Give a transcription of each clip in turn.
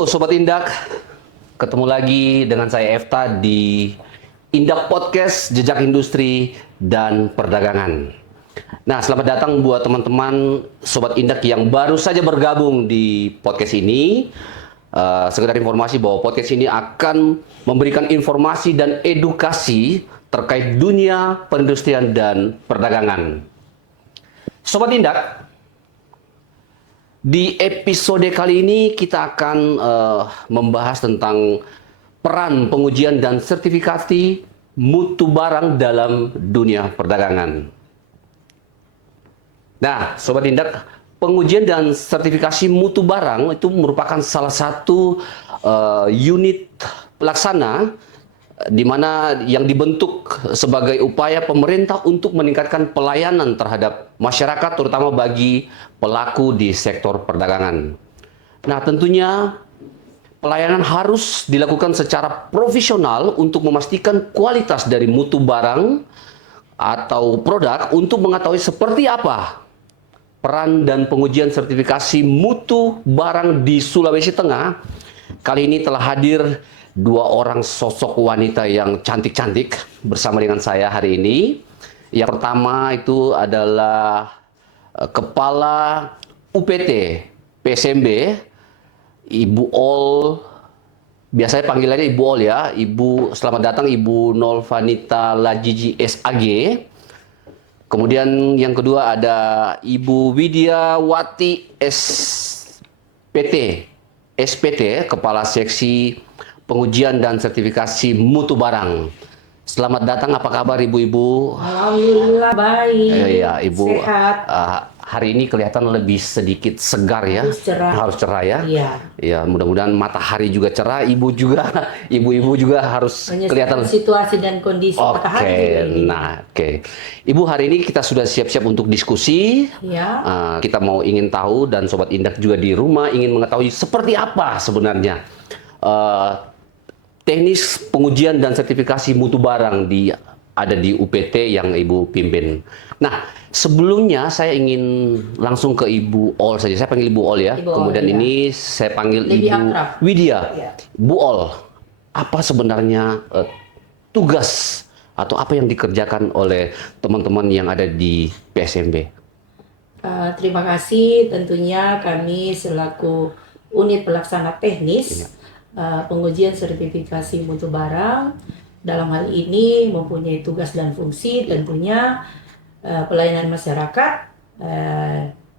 Halo Sobat Indak, ketemu lagi dengan saya Efta di Indak Podcast Jejak Industri dan Perdagangan. Nah, selamat datang buat teman-teman Sobat Indak yang baru saja bergabung di podcast ini. Sekedar informasi bahwa podcast ini akan memberikan informasi dan edukasi terkait dunia perindustrian dan perdagangan. Sobat Indak, di episode kali ini kita akan membahas tentang peran pengujian dan sertifikasi mutu barang dalam dunia perdagangan. Nah, Sobat Indak, pengujian dan sertifikasi mutu barang itu merupakan salah satu unit pelaksana di mana yang dibentuk sebagai upaya pemerintah untuk meningkatkan pelayanan terhadap masyarakat, terutama bagi pelaku di sektor perdagangan. Nah, tentunya pelayanan harus dilakukan secara profesional untuk memastikan kualitas dari mutu barang atau produk untuk mengetahui seperti apa peran dan pengujian sertifikasi mutu barang di Sulawesi Tengah. Kali ini telah hadir dua orang sosok wanita yang cantik-cantik bersama dengan saya hari ini. Yang pertama itu adalah Kepala UPT PSMB, Ibu Ol, biasanya panggilannya Ibu Ol ya. Ibu, selamat datang Ibu Nolvanita Lajiji SAG. Kemudian yang kedua ada Ibu Widiawati SPT, Kepala Seksi Pengujian dan Sertifikasi Mutu Barang. Selamat datang, apa kabar Ibu-ibu? Alhamdulillah baik. Ya, Ibu. Sehat. Hari ini kelihatan lebih sedikit segar ya. Harus cerah ya. Iya. Ya, mudah-mudahan matahari juga cerah. Ibu-ibu juga harus kelihatan situasi dan kondisi matahari. Oke. Ibu, hari ini kita sudah siap-siap untuk diskusi. Ya. Kita ingin tahu, dan Sobat Indak juga di rumah ingin mengetahui seperti apa sebenarnya teknis pengujian dan sertifikasi mutu barang ada di UPT yang Ibu pimpin. Nah, sebelumnya saya ingin langsung ke Ibu Ol saja. Saya panggil Ibu Ol ya. Kemudian ini saya panggil lebih Ibu akrab. Widya. Ya. Bu Ol, apa sebenarnya tugas atau apa yang dikerjakan oleh teman-teman yang ada di PSMB? Terima kasih. Tentunya kami selaku unit pelaksana teknis pengujian sertifikasi mutu barang dalam hal ini mempunyai tugas dan fungsi tentunya pelayanan masyarakat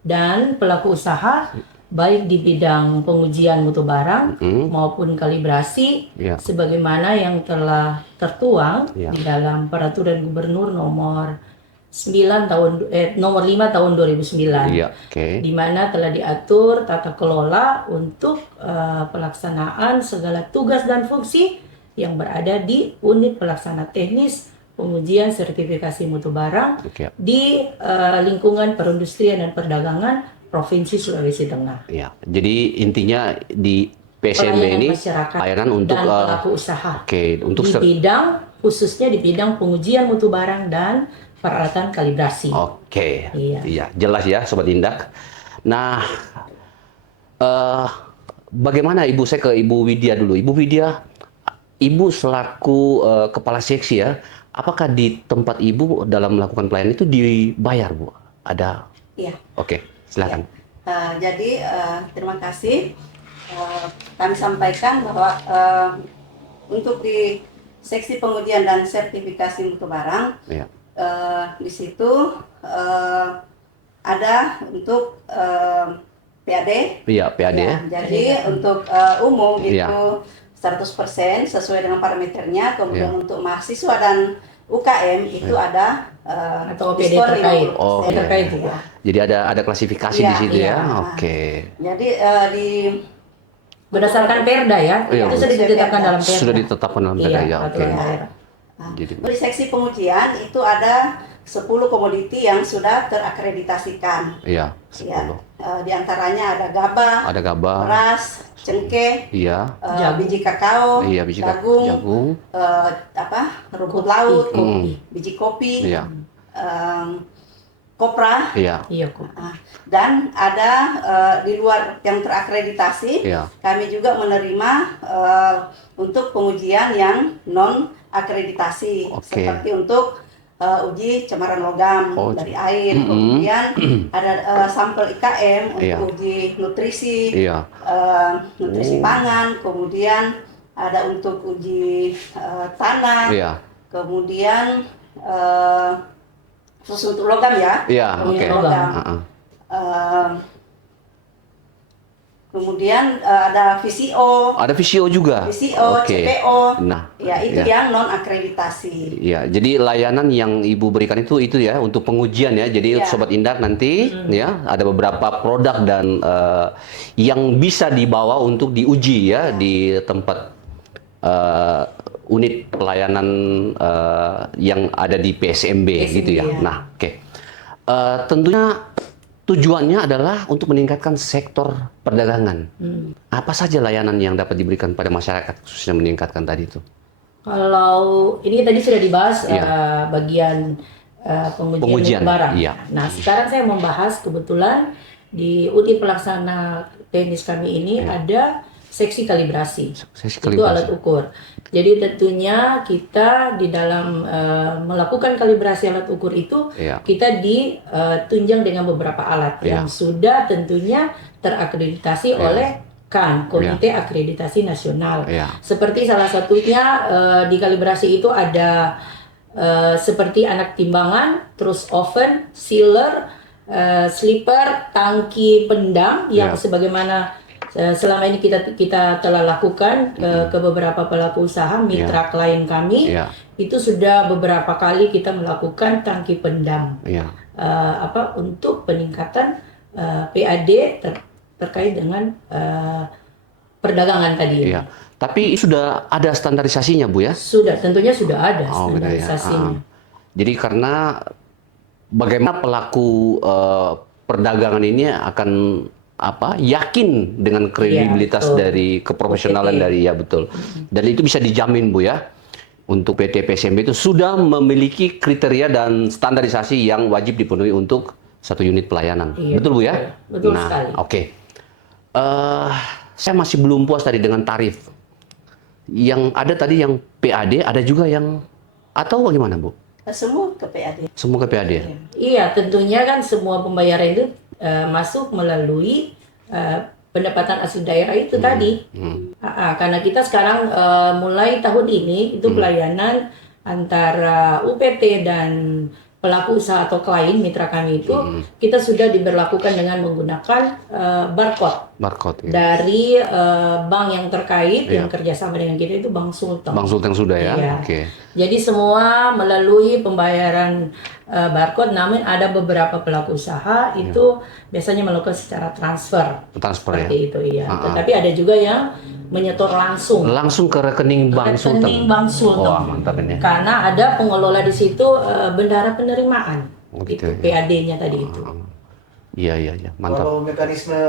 dan pelaku usaha baik di bidang pengujian mutu barang maupun kalibrasi sebagaimana yang telah tertuang di dalam Peraturan Gubernur nomor 5 tahun 2009 di mana telah diatur tata kelola untuk pelaksanaan segala tugas dan fungsi yang berada di unit pelaksana teknis pengujian sertifikasi mutu barang di lingkungan perindustrian dan perdagangan Provinsi Sulawesi Tengah. Ya, jadi intinya di PSMB ini pelayanan untuk dan pelaku usaha. Untuk khususnya di bidang pengujian mutu barang dan peralatan kalibrasi. Iya, jelas ya Sobat Indak. Nah, bagaimana Ibu, saya ke Ibu Widya dulu. Ibu Widya, Ibu selaku kepala seksi ya, apakah di tempat Ibu dalam melakukan pelayanan itu dibayar, Bu? Ada? Iya. Oke, silakan. Jadi terima kasih. Kami sampaikan bahwa untuk di seksi pengujian dan sertifikasi mutu barang, di situ ada untuk PAD. Iya, PAD. Jadi untuk umum itu 100% sesuai dengan parameternya. Kemudian untuk mahasiswa dan UKM itu ada atau OPD terkait. Terkait. Jadi ada klasifikasi di situ ya. Jadi di berdasarkan Perda ya. Itu sudah ditetapkan dalam Perda. Sudah ditetapkan dalam Perda ya. Jadi di seksi pengujian itu ada 10 komoditi yang sudah terakreditasikan. Iya, 10. Di antaranya ada gabah, beras, cengkeh, biji kakao, jagung, rumput laut, biji kopi, Kopra. Iya. Iya kok. Dan ada di luar yang terakreditasi, Iya. kami juga menerima untuk pengujian yang non akreditasi, Oke. seperti untuk uji cemaran logam dari air, kemudian ada sampel IKM untuk Iya. uji nutrisi, Iya. nutrisi pangan, kemudian ada untuk uji tanah, Iya. kemudian khusus untuk logam ya, Iya, kemudian oke. logam. Eh, kemudian ada VCO, Ada VCO juga. VCO, Oke. CPO, Nah, ya itu ya. yang non akreditasi. Ya, jadi layanan yang Ibu berikan itu ya untuk pengujian ya. Jadi Iya. Sobat Indar nanti ya ada beberapa produk dan yang bisa dibawa untuk diuji ya di tempat unit pelayanan yang ada di PSMB gitu ya. ya. Nah, oke. Tentunya tujuannya adalah untuk meningkatkan sektor perdagangan. Apa saja layanan yang dapat diberikan pada masyarakat khususnya meningkatkan tadi itu? Kalau ini tadi sudah dibahas Iya. bagian pengujian barang. iya. Nah, sekarang saya membahas kebetulan di unit pelaksana teknis kami ini ada seksi kalibrasi. Seksi Itu kalibrasi. alat ukur. Jadi tentunya kita di dalam melakukan kalibrasi alat ukur itu Iya. kita ditunjang dengan beberapa alat Iya. yang sudah tentunya terakreditasi oleh KAN, Komite Akreditasi Nasional. Iya. Seperti salah satunya di kalibrasi itu ada seperti anak timbangan, terus oven, sealer, slipper, tangki pendam yang sebagaimana selama ini kita telah lakukan ke beberapa pelaku usaha mitra klien kami, itu sudah beberapa kali kita melakukan tangki pendam untuk peningkatan PAD terkait dengan perdagangan tadi. Iya. Tapi sudah ada standarisasinya, Bu ya? Sudah, tentunya sudah ada Oh, gitu ya. standarisasinya. Jadi karena bagaimana pelaku perdagangan ini akan yakin dengan kredibilitas betul. dari keprofesionalan PT. dari betul. Dan itu bisa dijamin, Bu ya. Untuk PT PSMB itu sudah memiliki kriteria dan standarisasi yang wajib dipenuhi untuk satu unit pelayanan. Iya, betul, Bu ya? betul Nah, sekali. oke. Saya masih belum puas tadi dengan tarif. Yang ada tadi yang PAD, ada juga yang atau bagaimana, Bu? Semua ke PAD. Semua ke PAD. Iya, tentunya kan semua pembayaran itu masuk melalui pendapatan asli daerah itu tadi. Karena kita sekarang mulai tahun ini itu pelayanan antara UPT dan pelaku usaha atau klien mitra kami itu kita sudah diberlakukan dengan menggunakan barcode ya. dari bank yang terkait yang kerjasama dengan kita itu Bank Sultan. Bank Sultan sudah ya. Iya. Oke. Jadi semua melalui pembayaran barcode, namun ada beberapa pelaku usaha itu biasanya melakukan secara transfer. Transfer Seperti ya. itu iya. Tetapi ada juga yang menyetor langsung. Langsung ke rekening Bank Sultan. Rekening Bank Sultan. Wah, mantap ini. Karena ada pengelola di situ bendahara penerimaan. Oh, gitu Itu ya. PAD-nya tadi itu. Iya, mantap. Kalau mekanisme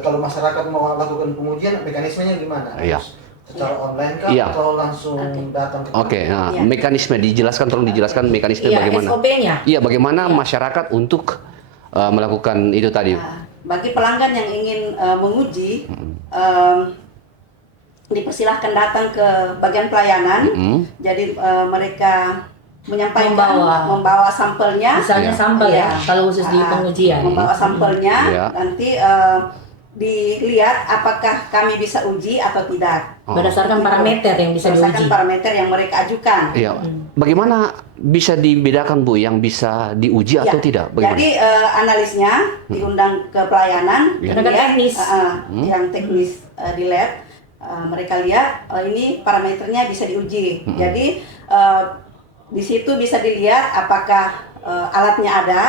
kalau masyarakat mau lakukan pengujian, mekanismenya gimana? Iya. Harus secara online kah Iya. atau langsung datang ke Oke, nah, Iya. mekanisme dijelaskan, tolong dijelaskan mekanisme Iya, bagaimana? SOP-nya. Iya, bagaimana masyarakat untuk melakukan itu tadi? Nah, bagi pelanggan yang ingin menguji, dipersilahkan datang ke bagian pelayanan. Jadi mereka menyampaikan, membawa sampelnya. Misalnya sampel ya, kalau khusus di pengujian. Membawa sampelnya, Iya. nanti dilihat apakah kami bisa uji atau tidak. Berdasarkan parameter yang bisa Berdasarkan diuji. parameter yang mereka ajukan. Iya. Bagaimana bisa dibedakan, Bu, yang bisa diuji atau Ya, tidak? Bagaimana? Jadi analisnya diundang ke pelayanan, Ya. Tenaga teknis. yang teknis di lab, mereka lihat ini parameternya bisa diuji. Jadi di situ bisa dilihat apakah alatnya ada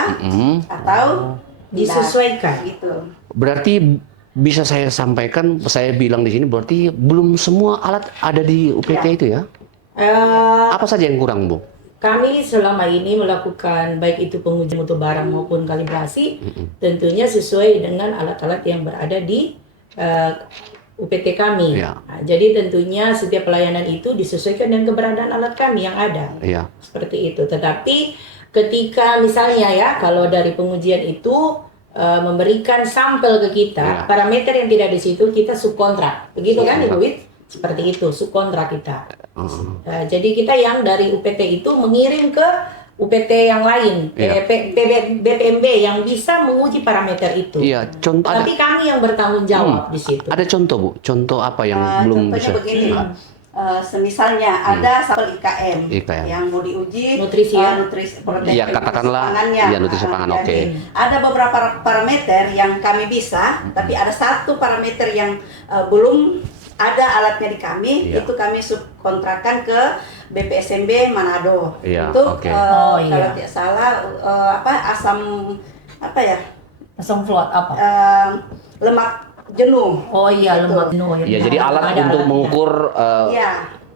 atau Disesuaikan. tidak, gitu. Berarti bisa saya sampaikan, saya bilang di sini berarti belum semua alat ada di UPT itu ya? Apa saja yang kurang, Bu? Kami selama ini melakukan baik itu pengujian mutu barang maupun kalibrasi, tentunya sesuai dengan alat-alat yang berada di UPT kami. Ya. Nah, jadi tentunya setiap pelayanan itu disesuaikan dengan keberadaan alat kami yang ada. Iya. Seperti itu. Tetapi ketika misalnya ya, kalau dari pengujian itu memberikan sampel ke kita, Ya. parameter yang tidak di situ kita subkontrak. Begitu kan Ya. Ibu Wit? Seperti itu, subkontrak kita. Heeh. Jadi kita yang dari UPT itu mengirim ke UPT yang lain, Iya. BPMB yang bisa menguji parameter itu. Iya, contoh ada Tapi kami yang bertanggung jawab di situ. ada contoh Bu, contoh apa yang belum Contohnya bisa? begini, Pak. Semisalnya ada sampel IKM, IKM. yang mau diuji Nutrisi ya? nutrisi protein Iya, katakanlah, pangannya. iya, nutrisi pangan, Jadi, oke. ada beberapa parameter yang kami bisa, tapi ada satu parameter yang belum ada alatnya di kami, Iya. itu kami subkontrakkan ke BPSMB Manado. Iya, Untuk oke. Oh, kalau iya. tidak salah asam apa ya? Asam fluat apa? Lemak jenuh. Oh iya, Gitu. lemak jenuh. Iya, jadi alat Ada untuk alatnya. mengukur Iya.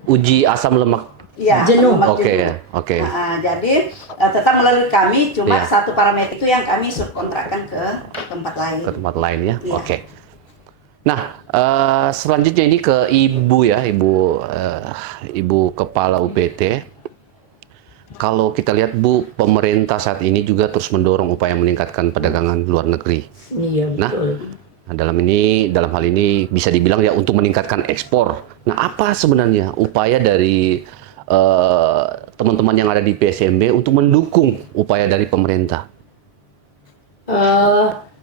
uji asam lemak. Iya, Jenuh. lemak Oke, jenuh. oke. Jadi tetap melalui kami, cuma Iya. satu parameter itu yang kami subkontrakkan ke tempat lain. Ke tempat lain ya. Iya. Oke. Nah, selanjutnya ini ke Ibu ya, Ibu Kepala UPT. Kalau kita lihat Bu, pemerintah saat ini juga terus mendorong upaya meningkatkan perdagangan luar negeri. Iya, Nah, betul. dalam hal ini bisa dibilang ya untuk meningkatkan ekspor. Nah, apa sebenarnya upaya dari teman-teman yang ada di PSMB untuk mendukung upaya dari pemerintah?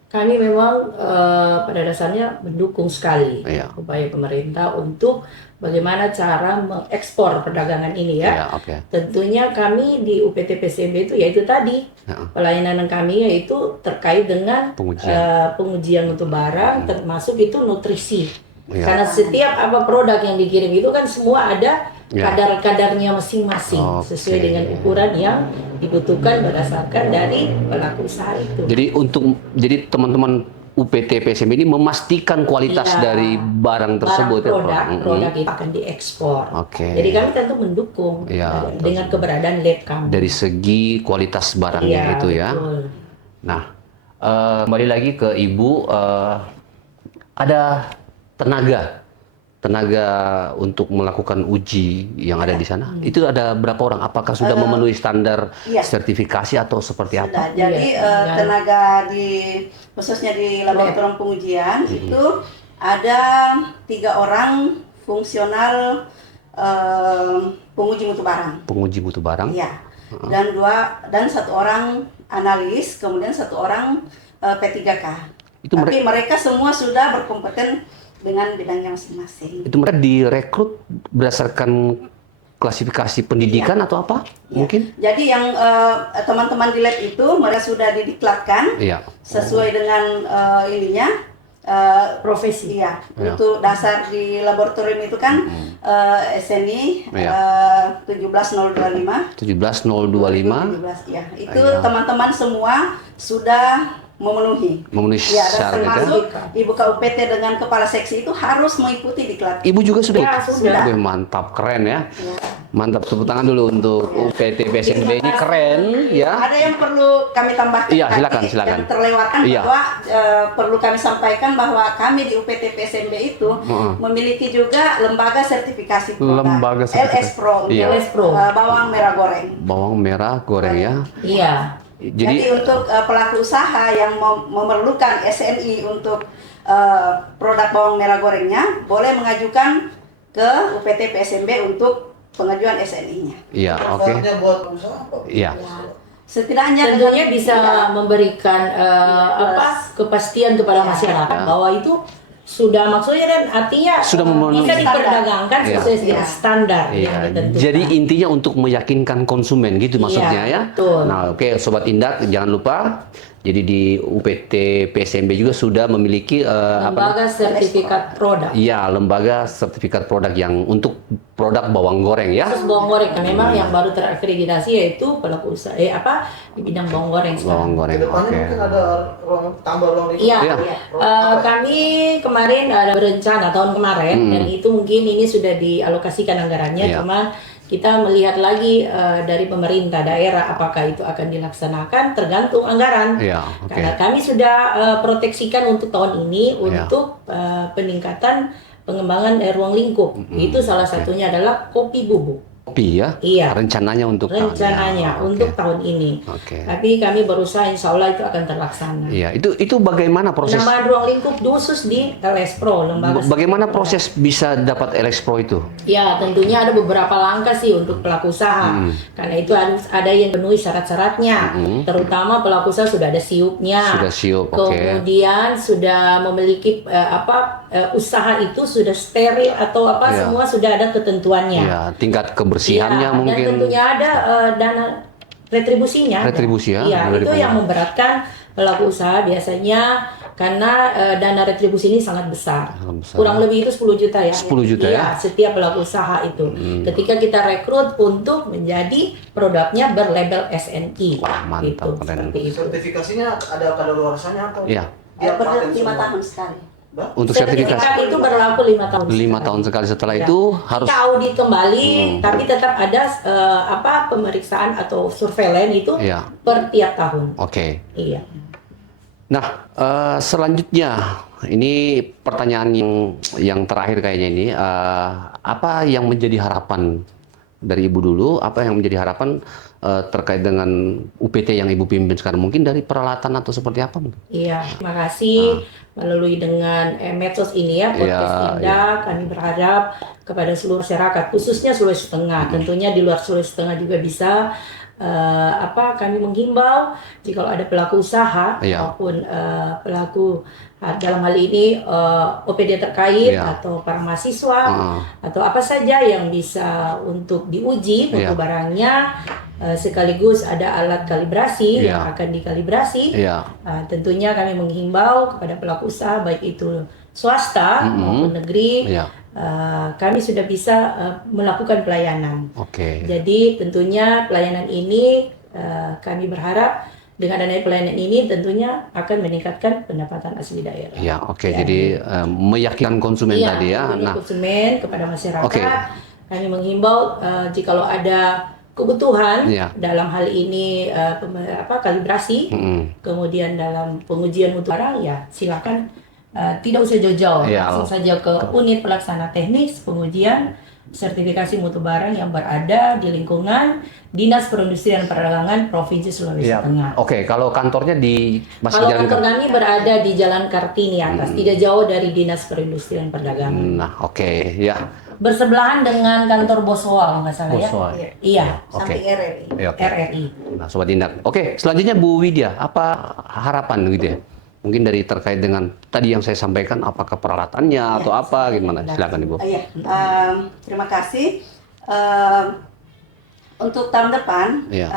Kami memang pada dasarnya mendukung sekali Iya. upaya pemerintah untuk bagaimana cara mengekspor perdagangan ini ya. Ya, oke. Tentunya kami di UPT PSMB itu yaitu tadi Ya. pelayanan kami yaitu terkait dengan pengujian mutu barang, termasuk itu nutrisi. Ya. Karena setiap apa produk yang dikirim itu kan semua ada Ya. kadar-kadarnya masing-masing Oke. sesuai dengan ukuran yang dibutuhkan berdasarkan dari pelaku usaha itu. Jadi teman-teman UPT PSMB ini memastikan kualitas Iya. dari barang tersebut ya, produk itu akan diekspor. Oke. Jadi kami tentu mendukung Iya, dengan keberadaan lab kami. dari segi kualitas barangnya Iya, itu ya. betul. Nah, kembali lagi ke Ibu, ada tenaga untuk melakukan uji yang ada di sana. Itu ada berapa orang? Apakah sudah memenuhi standar iya. sertifikasi atau seperti Sudah. apa? Jadi Iya. tenaga khususnya di laboratorium pengujian itu ada 3 orang fungsional penguji mutu barang. Penguji mutu barang. Iya. Dan 1 orang analis, kemudian 1 orang P3K. Tapi mereka semua sudah berkompeten dengan bidangnya masing-masing. Itu mereka direkrut berdasarkan klasifikasi pendidikan atau apa? Ya. Mungkin? Jadi yang teman-teman di lab itu mereka sudah didiklatkan Iya. sesuai dengan Profesi. Iya. Ya. Untuk dasar di laboratorium itu kan SNI Iya. 17025. 17025 17, ya. Itu Iya. teman-teman semua sudah memenuhi memenuhi ya, dan syarat ya. termasuk Ibu KUPT dengan kepala seksi itu harus mengikuti diklat. Ibu juga sudah? Ya, sudah. Wih, mantap, keren ya. Ya. Mantap, tepuk tangan dulu untuk UPT PSMB ini keren ya. Ada yang perlu kami tambahkan Iya, tadi, silakan. yang terlewatkan Iya. bahwa perlu kami sampaikan bahwa kami di UPT PSMB itu memiliki juga lembaga sertifikasi produk. Lembaga sertifikasi. LS Pro, Iya. untuk, LS Pro. bawang merah goreng. Bawang merah goreng ya. Iya. Jadi untuk pelaku usaha yang memerlukan SNI untuk produk bawang merah gorengnya boleh mengajukan ke UPT PSMB untuk pengajuan SNI-nya. Iya, oke. Manfaatnya buat usaha apa? Iya. Setidaknya Tentunya bisa tidak- memberikan kepastian kepada masyarakat bahwa itu sudah maksudnya dan artinya Sudah memenuhi bisa diperdagangkan Iya. sesuai dengan Iya. standar yang Iya, ditentukan. jadi intinya untuk meyakinkan konsumen gitu maksudnya ya. betul. Nah, oke Sobat Indak jangan lupa. Jadi di UPT PSMB juga sudah memiliki lembaga sertifikat produk. Iya, lembaga sertifikat produk yang untuk produk bawang goreng ya. Khusus bawang goreng memang yang baru terakreditasi yaitu pelaku usaha di bidang bawang goreng sekarang. Bawang goreng. Kedepannya Oke. mungkin ada tambah ruang lingkup. Iya, Iya. kami kemarin ada berencana tahun kemarin dan itu mungkin ini sudah dialokasikan anggarannya, Iya. cuma kita melihat lagi dari pemerintah daerah apakah itu akan dilaksanakan tergantung anggaran. Iya, oke. Karena kami sudah proteksikan untuk tahun ini Iya. untuk peningkatan pengembangan ruang lingkup. Itu salah satunya adalah kopi bubuk. Kopi ya? Iya. Rencananya untuk Rencananya tahun. untuk tahun ini. Oke. Tapi kami berusaha insya Allah itu akan terlaksana. Iya, itu bagaimana proses? Penambahan ruang lingkup khusus di LS Pro, lembaga. Bagaimana proses bisa dapat LX Pro itu? Ya, tentunya ada beberapa langkah sih untuk pelaku usaha. Karena itu harus ada yang penuhi syarat-syaratnya. Terutama pelaku usaha sudah ada SIUP-nya. Sudah SIUP, oke. Kemudian sudah memiliki usaha itu sudah steril atau Ya. semua sudah ada ketentuannya. Ya, tingkat kebersihannya Ya, mungkin. dan tentunya ada dana retribusinya. Retribusi ya, Iya, dari itu yang pemerintah. memberatkan pelaku usaha biasanya karena dana retribusi ini sangat besar. Sangat besar. Kurang lebih itu 10 juta ya. 10 juta Iya, ya? setiap pelaku usaha itu. Ketika kita rekrut untuk menjadi produknya berlabel SNI. Wah, mantap, gitu, keren. seperti itu. Sertifikasinya ada kadaluarsanya atau? Iya. Dia paten 5 semua? tahun sekali. Bah? Untuk sertifikasi Sertifikat itu berlaku 5 tahun. 5 tahun sekali. Setelah Ya. itu harus Kita audit kembali, tapi tetap ada pemeriksaan atau surveillance itu Iya. per tiap tahun. Oke. Iya. Nah, selanjutnya ini pertanyaan yang terakhir kayaknya ini, apa yang menjadi harapan dari Ibu dulu? Apa yang menjadi harapan terkait dengan UPT yang Ibu pimpin sekarang? Mungkin dari peralatan atau seperti apa? Mungkin? Iya, terima kasih melalui dengan medsos ini ya, podcast Iya, Indah, kami berharap kepada seluruh masyarakat, khususnya Sulawesi Tengah, tentunya di luar Sulawesi Tengah juga bisa, kami menghimbau jika ada pelaku usaha Iya. maupun pelaku dalam hal ini OPD terkait Iya. atau para mahasiswa atau apa saja yang bisa untuk diuji Iya. mutu barangnya, sekaligus ada alat kalibrasi Iya. yang akan dikalibrasi. Iya. Tentunya kami menghimbau kepada pelaku usaha baik itu swasta maupun negeri, Iya. kami sudah bisa melakukan pelayanan. Oke. Jadi tentunya pelayanan ini kami berharap dengan adanya pelayanan ini tentunya akan meningkatkan pendapatan asli daerah. Ya, oke. Ya. Jadi meyakinkan konsumen Iya, tadi ya. tentunya Nah, konsumen kepada masyarakat. Oke. Kami menghimbau jikalau ada kebutuhan Iya. dalam hal ini kalibrasi, kemudian dalam pengujian mutu barang, ya silakan tidak usah jauh-jauh, Iya. langsung saja ke unit pelaksana teknis pengujian sertifikasi mutu barang yang berada di lingkungan Dinas Perindustrian dan Perdagangan Provinsi Sulawesi ya. Tengah. Oke, kalau kantornya di masih Kalau jalan kantor kami berada di Jalan Kartini atas, tidak jauh dari Dinas Perindustrian dan Perdagangan. Nah, oke, ya. Bersebelahan dengan kantor Boswa kalau nggak salah Boswa. ya. Iya, Oke. Samping RRI. Ya, oke. RRI. Nah, Sobat Indak. Oke, selanjutnya Bu Widya, apa harapan gitu ya? Mungkin dari terkait dengan tadi yang saya sampaikan, apakah peralatannya atau apa, gimana? Silakan Ibu. Iya, terima kasih. Untuk tahun depan, Iya.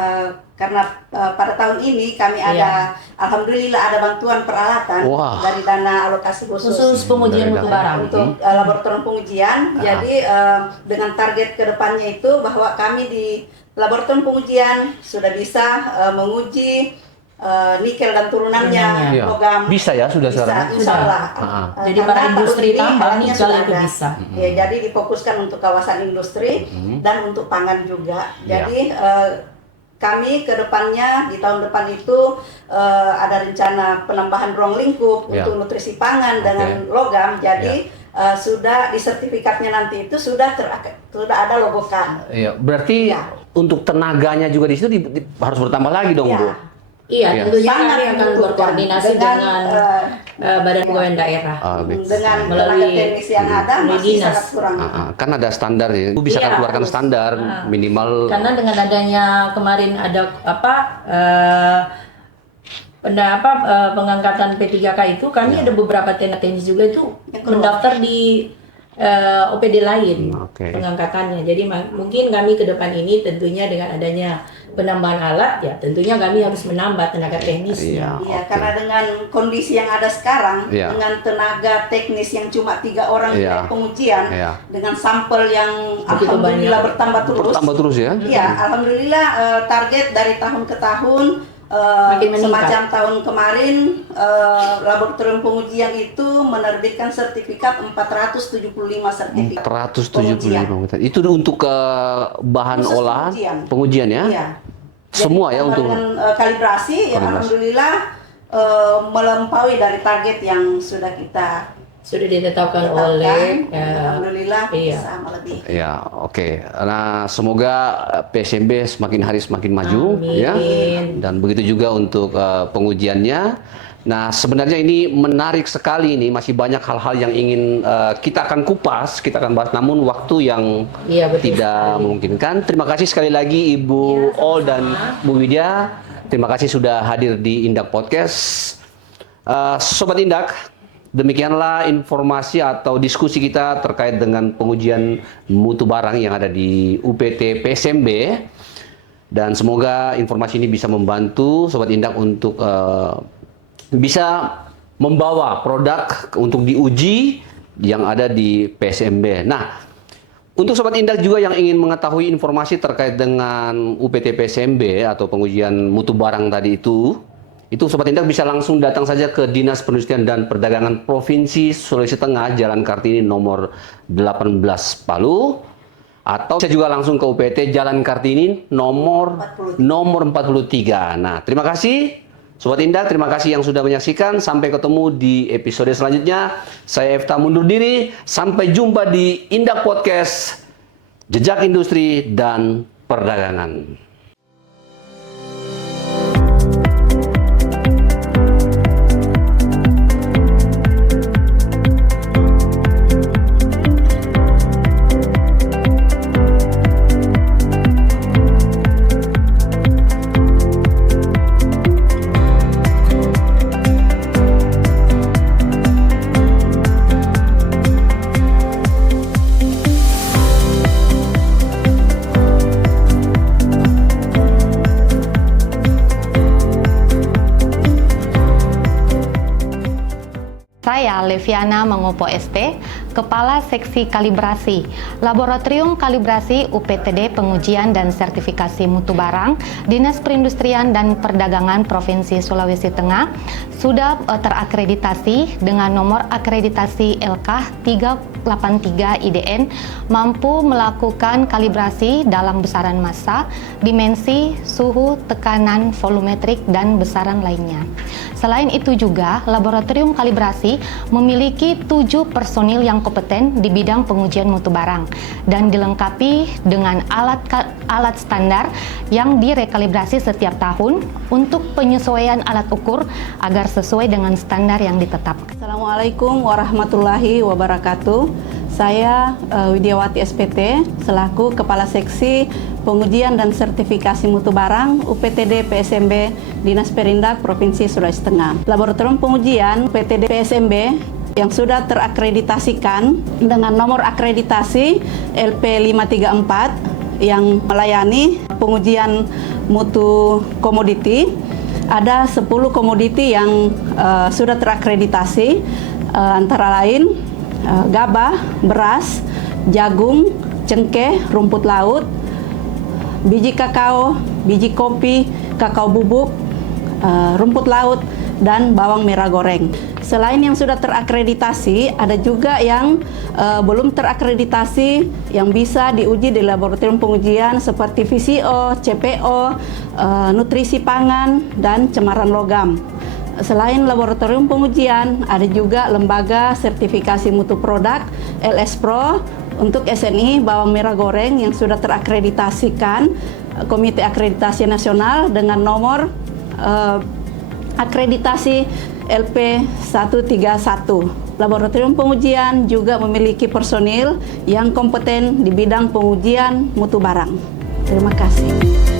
karena pada tahun ini kami ada, alhamdulillah ada bantuan peralatan Wah. dari dana alokasi Khusus khusus pengujian Dari mutu barang. untuk laboratorium pengujian. Jadi dengan target kedepannya itu bahwa kami di laboratorium pengujian sudah bisa menguji nikel dan turunannya, Iya. logam. Bisa ya, sudah Bisa, sekarang? insya Allah. Jadi Karena para tahun industri ini tambang alatnya nikel sudah itu ada. bisa. Ya, jadi difokuskan untuk kawasan industri dan untuk pangan juga. Iya. Jadi kami ke depannya di tahun depan itu ada rencana penambahan ruang lingkup Iya. untuk nutrisi pangan Oke. dengan logam. Jadi sudah di sertifikatnya nanti itu sudah ada logo KAN. Iya, berarti Iya. untuk tenaganya juga di situ harus bertambah lagi dong, Iya. Bu. Iya, Iya. tentunya Sangat kami akan membutuhkan berkoordinasi dengan Badan Kepegawaian Daerah. dengan tenaga Melalui teknis yang ada melalui masih dinas. sangat kurang. Kan ada standar ya. Bu bisa Iya, keluarkan harus. standar minimal. Karena dengan adanya kemarin ada pengangkatan P3K itu, kami ada beberapa tenaga teknis juga itu Yang keluar. mendaftar di OPD lain Oke. pengangkatannya. Jadi mungkin kami ke depan ini tentunya dengan adanya penambahan alat, ya tentunya kami harus menambah tenaga teknisnya. Iya, Oke. karena dengan kondisi yang ada sekarang, Iya. dengan tenaga teknis yang cuma 3 orang Iya. di pengujian, Iya. dengan sampel yang Begitu alhamdulillah banyak. bertambah terus. Bertambah terus ya? Iya, alhamdulillah target dari tahun ke tahun Makin meningkat. semacam tahun kemarin laboratorium pengujian itu menerbitkan sertifikat 475 sertifikat. 475. Itu untuk bahan Khusus olahan pengujian. pengujian ya? Iya. Semua ya Jadi, untuk dengan kalibrasi, ya Kalibrasi. alhamdulillah melampaui dari target yang sudah kita sudah ditetapkan Ditetapkan, oleh alhamdulillah iya. bisa melebihi. Ya, oke. Nah, semoga PSMB semakin hari semakin maju, Amin. ya. Dan begitu juga untuk pengujiannya. Nah, sebenarnya ini menarik sekali ini, masih banyak hal-hal yang ingin kita akan kupas, kita akan bahas, namun waktu yang Iya, betul tidak sekali. memungkinkan. Terima kasih sekali lagi Ibu Iya, Ol dan sama-sama. Bu Widya. Terima kasih sudah hadir di Indak Podcast. Sobat Indak, demikianlah informasi atau diskusi kita terkait dengan pengujian mutu barang yang ada di UPT PSMB. Dan semoga informasi ini bisa membantu Sobat Indak untuk bisa membawa produk untuk diuji yang ada di PSMB. Nah, untuk Sobat Indak juga yang ingin mengetahui informasi terkait dengan UPT PSMB atau pengujian mutu barang tadi itu Sobat Indak bisa langsung datang saja ke Dinas Perindustrian dan Perdagangan Provinsi Sulawesi Tengah, Jalan Kartini nomor 18 Palu. Atau saya juga langsung ke UPT Jalan Kartini nomor 43. Nah, terima kasih Sobat Indak, terima kasih yang sudah menyaksikan. Sampai ketemu di episode selanjutnya. Saya Efta mundur diri. Sampai jumpa di Indak Podcast, Jejak Industri dan Perdagangan. Saya Leviana Mangopo ST, Kepala Seksi Kalibrasi, Laboratorium Kalibrasi UPTD Pengujian dan Sertifikasi Mutu Barang, Dinas Perindustrian dan Perdagangan Provinsi Sulawesi Tengah, sudah terakreditasi dengan nomor akreditasi LK 383 IDN, mampu melakukan kalibrasi dalam besaran massa, dimensi, suhu, tekanan, volumetrik, dan besaran lainnya. Selain itu juga, Laboratorium Kalibrasi memiliki 7 personil yang kompeten di bidang pengujian mutu barang dan dilengkapi dengan alat standar yang direkalibrasi setiap tahun untuk penyesuaian alat ukur agar sesuai dengan standar yang ditetapkan. Assalamualaikum warahmatullahi wabarakatuh. Saya Widiawati SPT selaku Kepala Seksi Pengujian dan Sertifikasi Mutu Barang UPTD PSMB Dinas Perindak Provinsi Sulawesi Tengah. Laboratorium pengujian UPTD PSMB yang sudah terakreditasikan dengan nomor akreditasi LP534 yang melayani pengujian mutu komoditi. Ada 10 komoditi yang sudah terakreditasi, antara lain gabah, beras, jagung, cengkeh, rumput laut, biji kakao, biji kopi, kakao bubuk, rumput laut, dan bawang merah goreng. Selain yang sudah terakreditasi, ada juga yang belum terakreditasi yang bisa diuji di laboratorium pengujian seperti VCO, CPO, nutrisi pangan, dan cemaran logam. Selain laboratorium pengujian, ada juga lembaga sertifikasi mutu produk LS Pro untuk SNI bawang merah goreng yang sudah terakreditasikan Komite Akreditasi Nasional dengan nomor akreditasi LP131. Laboratorium pengujian juga memiliki personil yang kompeten di bidang pengujian mutu barang. Terima kasih.